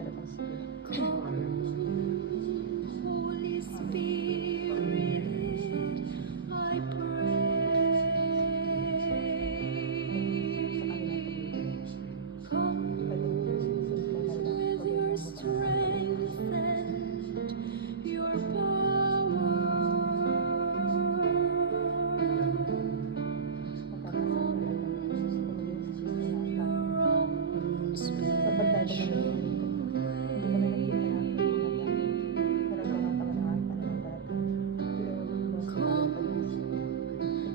Lalo kang sige. Holy Spirit, I pray. Come with your strength and your power. Come in your own special way.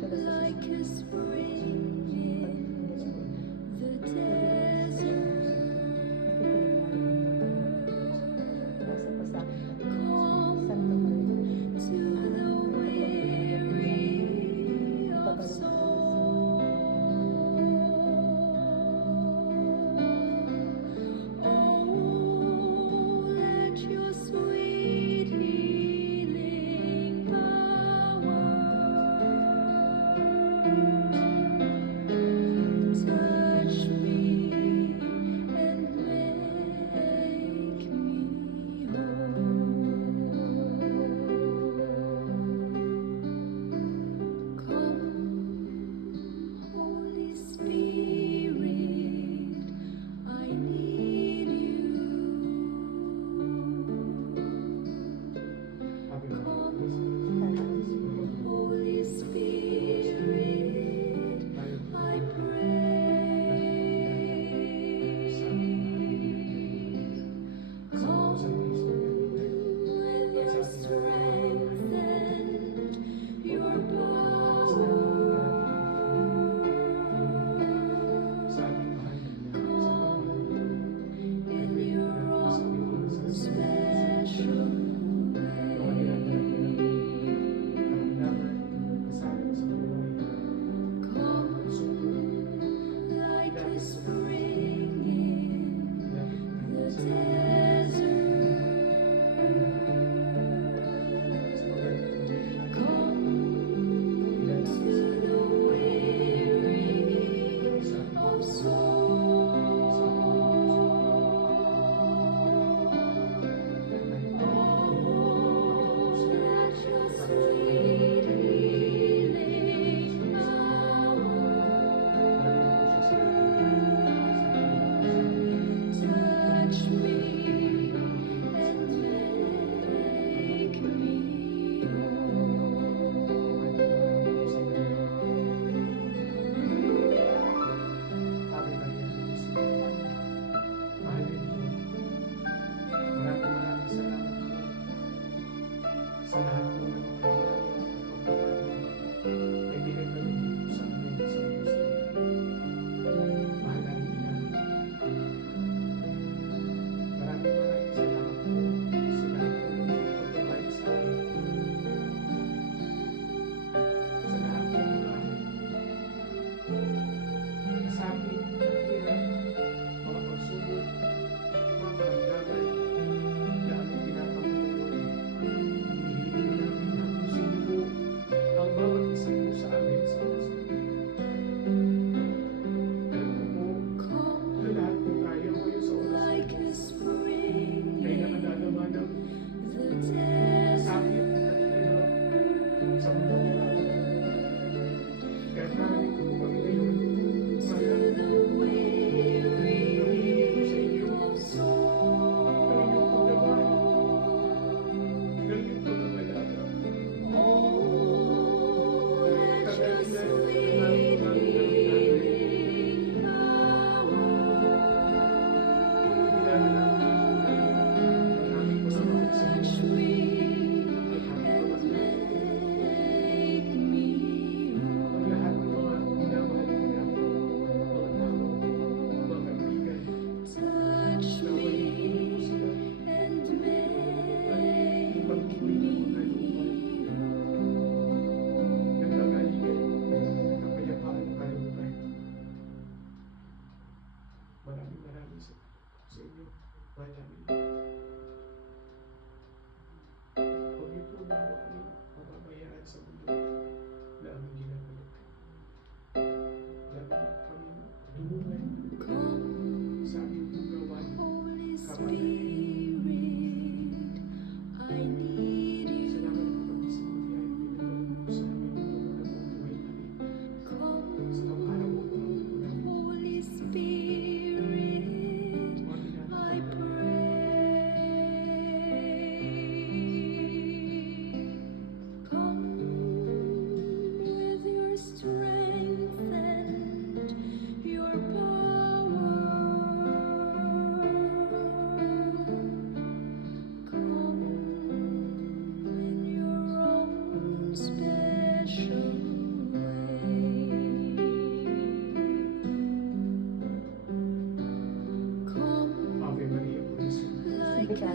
Like a spring in the desert. Come to the weary of soul. Oh, let your sweet healing power touch me and make me whole. Come, Holy Spirit, I need you. Come, Holy Spirit, I pray. Come with your strength and your power. Come in your own special way. Come like a spring in the desert. Come to the weary of soul. Oh, let your sweet healing power touch me and make me Maraming salamat po sa lahat po ng mga biyaya at pagpapala na binigay po sa amin sa puso. Mahal namin Ina. Maraming salamat po sa lahat po ng pagpapala sa amin. Sa lahat po ng mga nasabit at hirap, mga pagsubok, mga karamdaman na aming tinatampulo. Hinihiling po namin na hapusin niyo po ang bawat isa po sa amin sa oras na ito. Alam ko po na lahat po tayo ngayon sa oras na like ito a spring ay nakadadama ng the sakit at hirap sa mundo ng tao. Kaya narito po kami ngayon sa desert. The weary of ng soul. inyong pagdabay, ng inyong pagkakalaga. Oh, let your sweet healing power touch me and make me Ang lahat ng mga minamahal ko na mga tao, mga kaibigan, touch me and make ipagpuli me mo tayo nagkakaligay, kapayapaan ng kalulupan. Maraming sa inyo. Mahal namin. Huwag niyo po na ako kami mapabayaan sa mundo na aming ginagalukan. Dapat kami tulungan come, sa aming paggawa Holy Spirit.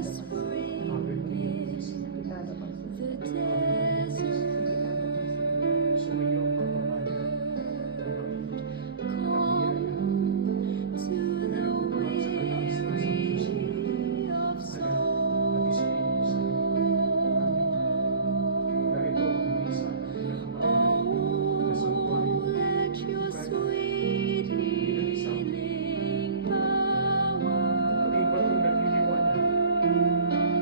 spring Nakakailan in sa the desert. sumayo ang pagpapala ng Panginoon. Come to the weary of soul. At Espiritu Santo. Na ito ang muli sa ating pinakamahal na santuario. Let your sweet healing power Tuloy pa itong nagliliwanag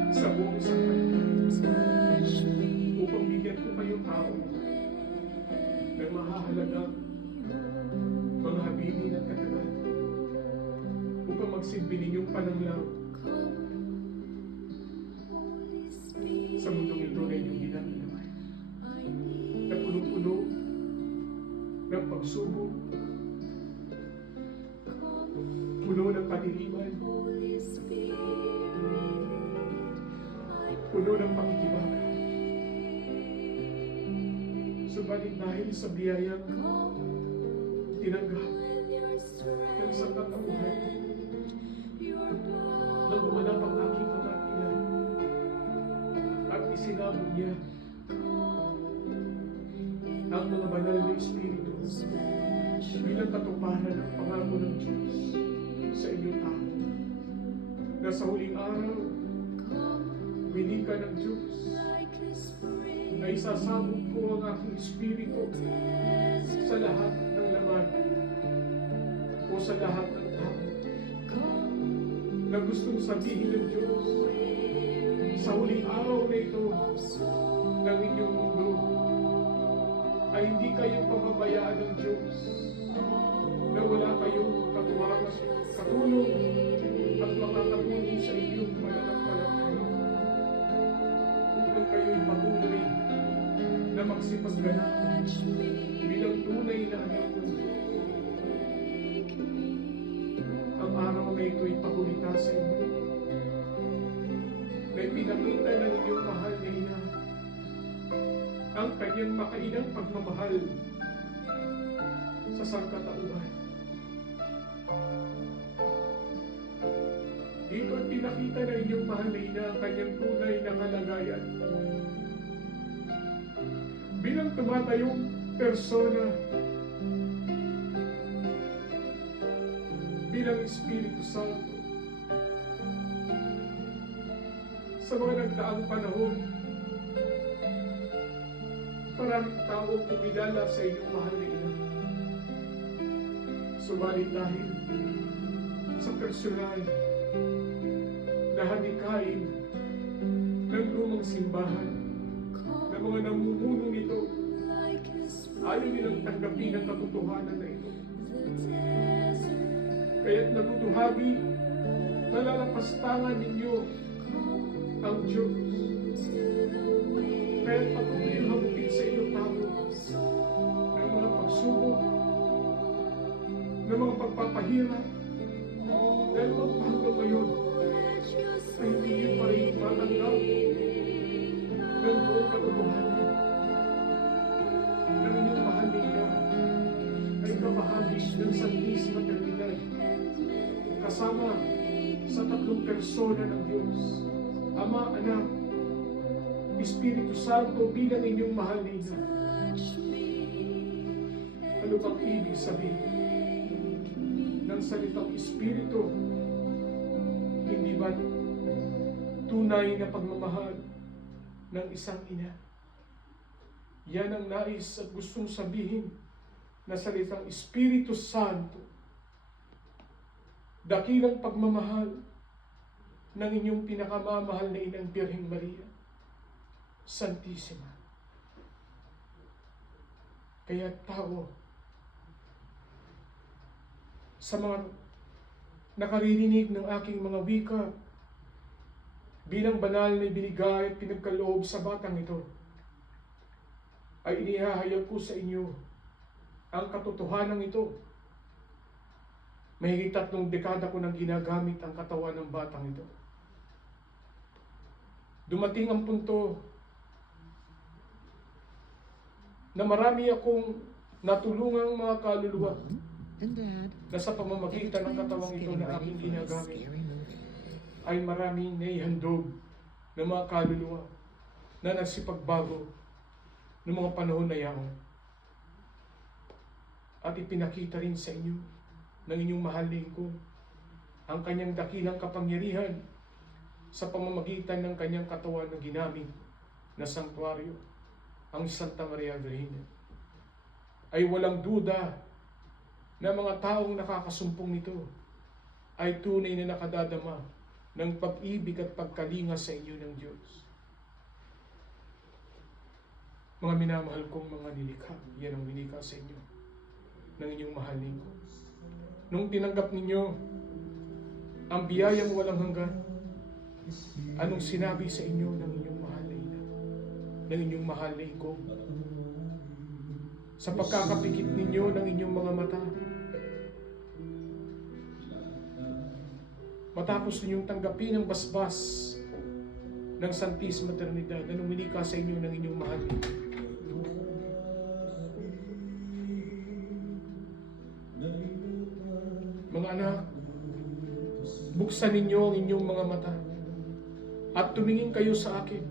sa buong sangkatauhan touch me. upang bigyan ko kayo tao ng mahahalagang mga habilin at katagal upang magsilbi ninyong pananglaw Come, Holy Spirit. sa mundong ito na inyong ginagawa I need na puno-puno ng pagsubok, come, puno ng kadiliman, Holy Spirit. I puno ng pakikibaga. Subalit dahil sa biyayang come tinanggap with your ng strength, sangkatauhan your nang power. gumanap ang aking ama't ina at isinabog niya ang mga banal na Espiritu bilang katuparan ng pangako ng Diyos sa inyong tao na sa huling araw winika ng Diyos ay sasabog ko ang aking Espiritu sa lahat ng laman o sa lahat ng tao na gustong sabihin ng Diyos sa huling araw na ito ng inyong mundo ay hindi kayo pababayaan ng Diyos na wala kayong katuwangan, katulong at makakatulong sa inyong pananampalataya upang kayo'y patuloy na magsipagganap bilang tunay na anak ng Diyos. Ang araw na ito'y pagulita sa inyo na ipinakita ng inyong mahal na ina ang kanyang makainang pagmamahal sa sangkatauhan. Dito at pinakita ng inyong mahal na ina ang kanyang tunay na kalagayan bilang tumatayong persona, bilang Espiritu Santo sa mga nagdaang panahon. Maraming tao kumilala sa inyong mahal na ina. Subalit dahil sa personal na hadikain ng lumang simbahan na mga namumuno nito, ayaw nilang tanggapin ang katotohanan na ito. Kaya't naduduhagi na lalapastangan ninyo ang Diyos. Kaya't patuloy ang hamupin sa inyong tao ng mga pagsubok, ng mga pagpapahirap, dahil magpahanggang ngayon ay hindi nyo pa rin matanggap ng buong katotohanan ng inyong mahal na ina ay kabahagi ng Santisima Trinidad kasama sa tatlong persona ng Diyos, Ama, Anak, Espiritu Santo bilang inyong mahal na ina. Ano bang ibig sabihin ng salitang Espiritu? Hindi ba tunay na pagmamahal ng isang ina? Yan ang nais at gustong sabihin na salitang Espiritu Santo. Dakilang pagmamahal ng inyong pinakamamahal na inang Birheng Maria Santisima. Kaya tao, sa mga nakaririnig ng aking mga wika, bilang banal na ibinigay at pinagkaloob sa batang ito, ay inihahayag ko sa inyo ang katotohanan ito. Mahigit 3 dekada ko nang ginagamit ang katawan ng batang ito. Dumating ang punto na marami akong natulungang mga kaluluwa And Dad, na sa pamamagitan ng katawang ito na aking ginagamit ay maraming naihandog ng mga kaluluwa na nagsipagbago ng mga panahon na yaon. At ipinakita rin sa inyo ng inyong mahal na lingkod ang kanyang dakilang kapangyarihan sa pamamagitan ng kanyang katawan na ginamit na sanktuaryo, ang Santa Maria Virgen. Ay walang duda na mga taong nakakasumpong nito ay tunay na nakadadama ng pag-ibig at pagkalinga sa inyo ng Diyos. Mga minamahal kong mga nilikha, yan ang winika sa inyo ng inyong mahal lingkod. Nung tinanggap ninyo ang biyayang walang hanggan, anong sinabi sa inyo ng inyong mahal na ina, ng inyong mahal na ikaw? Sa pagkakapikit ninyo ng inyong mga mata, matapos ninyong tanggapin ang basbas ng Santisima Trinidad, anong winika sa inyo ng inyong mahal na ina? Mga anak, buksan ninyo ang inyong mga mata at tumingin kayo sa akin.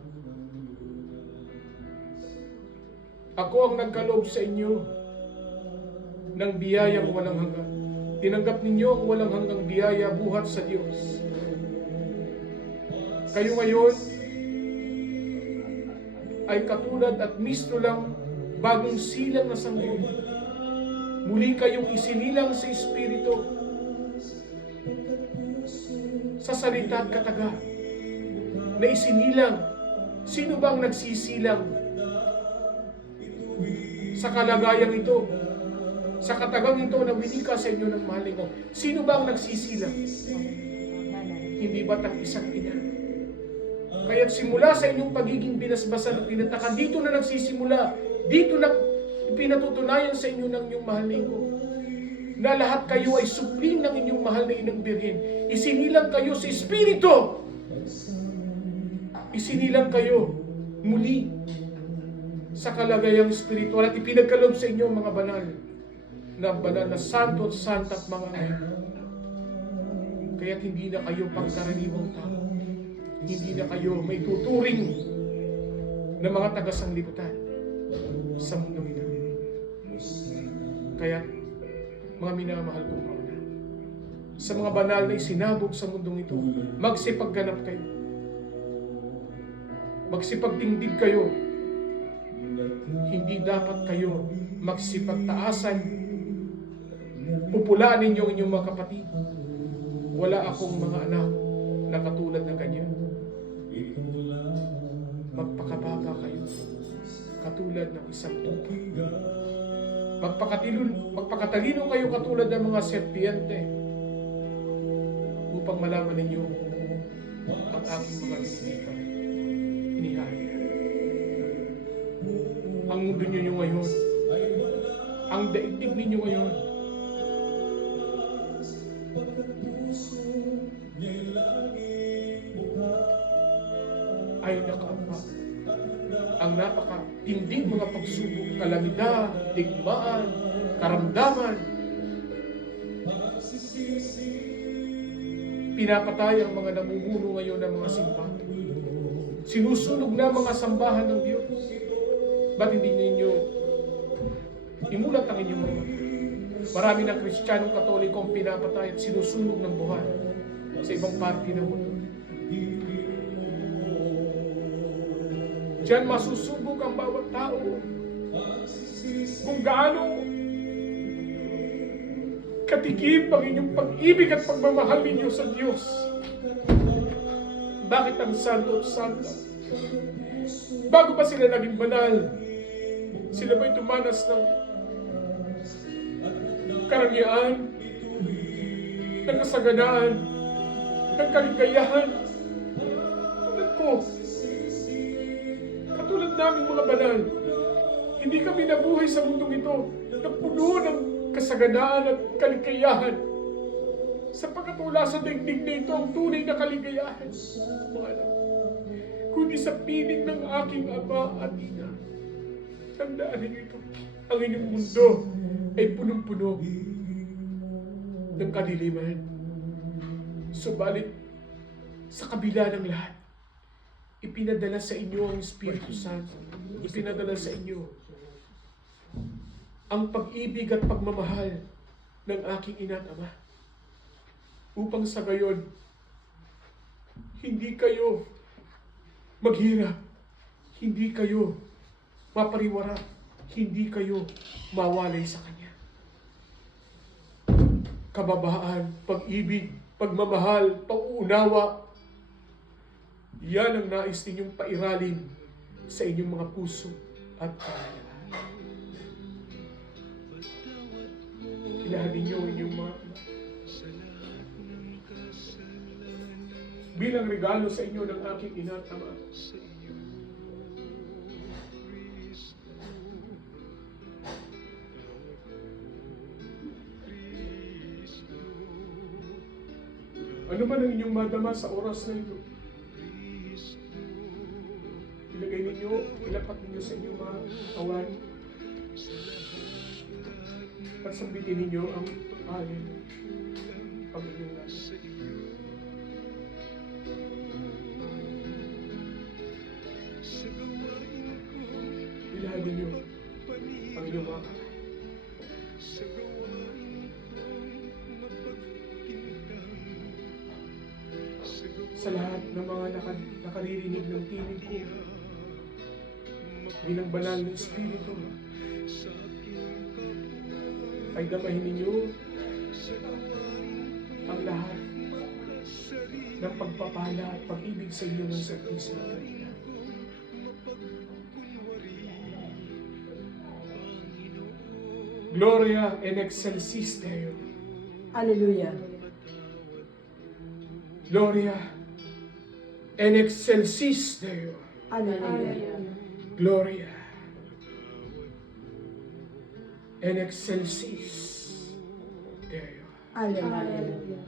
Ako ang nagkaloob sa inyo ng biyayang walang hanggan. Tinanggap ninyo ang walang hanggang biyaya buhat sa Diyos. Kayo ngayon ay katulad at misto lang bagong silang na sanggol. Muli kayong isinilang sa Espiritu, sa salita at kataga, na isinilang. Sino bang nagsisilang sa kalagayang ito, sa katagang ito na winika sa inyo ng mahaling ko? Sino ba ang nagsisilang? Hindi ba't ang isang ina? Kaya't simula sa inyong pagiging binasbasan at pinatakan, dito na nagsisimula, dito na pinatutunayan sa inyo ng inyong mahaling ko na lahat kayo ay supling ng inyong mahal na inang Birhen. Isinilang kayo sa Espiritu. Isinilang kayo muli sa kalagayang espiritual at ipinagkaloob sa inyo mga banal na santo at santa at mga anghel. Kaya't hindi na kayo pangkaraniwang tao. Hindi na kayo may tuturing na mga taga-sanglibutan sa mundong ito. Kaya't mga minamahal kong mga anak, sa mga banal na isinabog sa mundong ito, magsipagganap kayo. Magsipagtingdig kayo. Hindi dapat kayo magsipagtaasan. Pupulaan ninyo ang inyong mga kapatid. Wala akong mga anak na katulad ng ganyan. Magpakababa kayo, katulad ng isang tupa. Magpakatalino kayo katulad ng mga serpiente upang malaman ninyo ang aking mga binika. Inihaya. Ang mundo ninyo ngayon, ang daigdig ninyo ngayon, ay nakaamba ang napaka-tinding mga pagsubok, kalamidad, digmaan, karamdaman. Pinapatay ang mga namumuno ngayon ng mga simbahan. Sinusunog na mga sambahan ng Diyos. Ba't hindi ninyo imulat ang inyong mga mata? Marami ng Kristiyanong Katolikong pinapatay at sinusunog ng buhay sa ibang parte ng mundo. Diyan masusubok ang bawat tao kung gaano katigib ang inyong pag-ibig at pagmamahal ninyo sa Diyos. Bakit ang santo at santa? Bago pa sila naging banal, sila ba'y tumanas ng karangyaan, ng kasaganaan, ng kaligayahan? Tulad ko, katulad namin mga banal, hindi kami nabuhay sa mundong ito na puno ng kasaganaan at kaligayahan. Sapagkat wala sa daigdig na ito ang tunay na kaligayahan, mga anak, kundi sa piling ng aking ama at ina. Tandaan ninyo ito, ang inyong mundo ay punong-puno ng kadiliman. Subalit, Sa kabila ng lahat, ipinadala sa inyo ang Espiritu Santo. Ipinadala sa inyo ang pag-ibig at pagmamahal ng aking ina at ama. Upang sa gayon, hindi kayo maghirap, hindi kayo mapariwara, hindi kayo mawalay sa Kanya. Kababaan, pag-ibig, pagmamahal, pag-uunawa, yan ang nais ninyong pairalin sa inyong mga puso at kaluluwa. Ilahan ninyo inyong mga bilang regalo sa inyo ng aking ina at ama. Ano man ang inyong madama sa oras na ito, ilagay ninyo, ilapat ninyo sa inyong mga kawan at sambitin ninyo ang alin ang inyong nasa. Ilahan ninyo ang inyong mga kamay. Sa lahat ng mga nakaririnig ng tinig ko, bilang banal ng Espiritu, ay damahin ninyo ang lahat ng pagpapala at pag-ibig sa inyo ng Santisima Trinidad. Gloria in excelsis Deo. Hallelujah. Gloria in excelsis Deo. Hallelujah. Gloria in excelsis Deo. Hallelujah.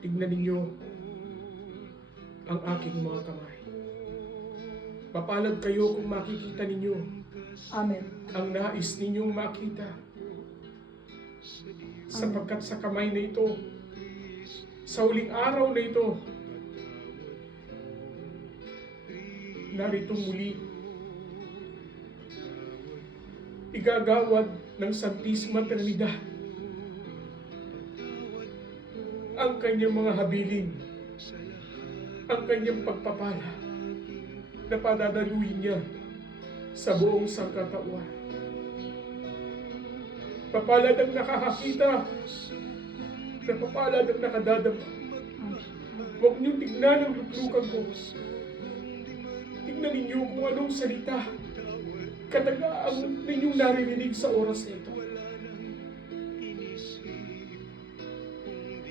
Tignan ninyo ang aking mga kamay. Papalad kayo kung makikita ninyo Amen. ang nais ninyong makita. Sapagkat sa kamay na ito, sa huling araw na ito, narito muli, igagawad ng Santisima Trinidad ang kanyang mga habilin, ang kanyang pagpapala na padadaluin niya sa buong sangkatauhan. Papalad ang nakakakita, napapalad ang nakadadama. Huwag niyong tignan ang luklukan ko. Tignan ninyo kung anong salita katagaan ninyong naririnig sa oras na ito.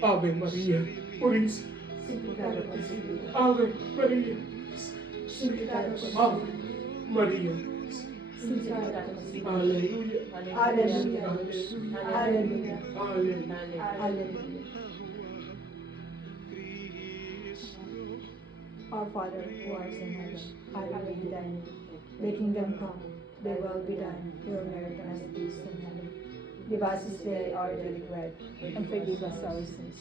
Ave Maria, Puris. Santificado por su vida. Ave Maria, Santificado por su Ave vida. Maria. Santificado por su vida. Aleluya. Hallelujah. Hallelujah. Aleluya. Hallelujah. Our Father, who art in heaven, hallowed be thy name. Thy kingdom come, thy will be done, here on earth as it is in heaven. Give us this day our daily bread, and forgive us our sins,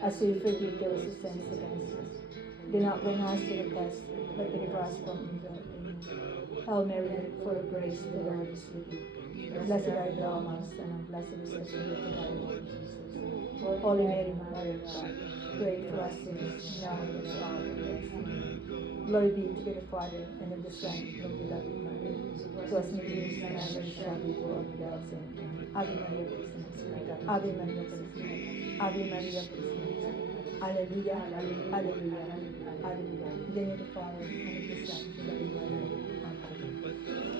as we forgive those who sin against us. Do not bring us to the test, but deliver us from evil. Amen. Hail Mary, full of grace, the Lord is with you. Blessed are thou amongst men, and blessed is the fruit of thy womb, Jesus. Holy Mary, Mother of God, pray for us sinners, now and at the hour of our death. Amen. Glory be to the Father, and of the Son, and of the beloved Mother, who was made in and ever shall be world without end. Ave Maria, Purísima. Ave Maria, Purísima. Ave Maria, Purísima. Hallelujah, hallelujah, hallelujah. In the name of the Father, and of the Son, and of the Holy Spirit. Amen.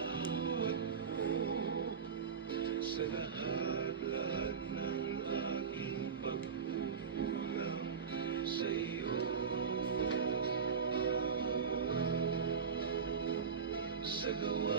Sa gawa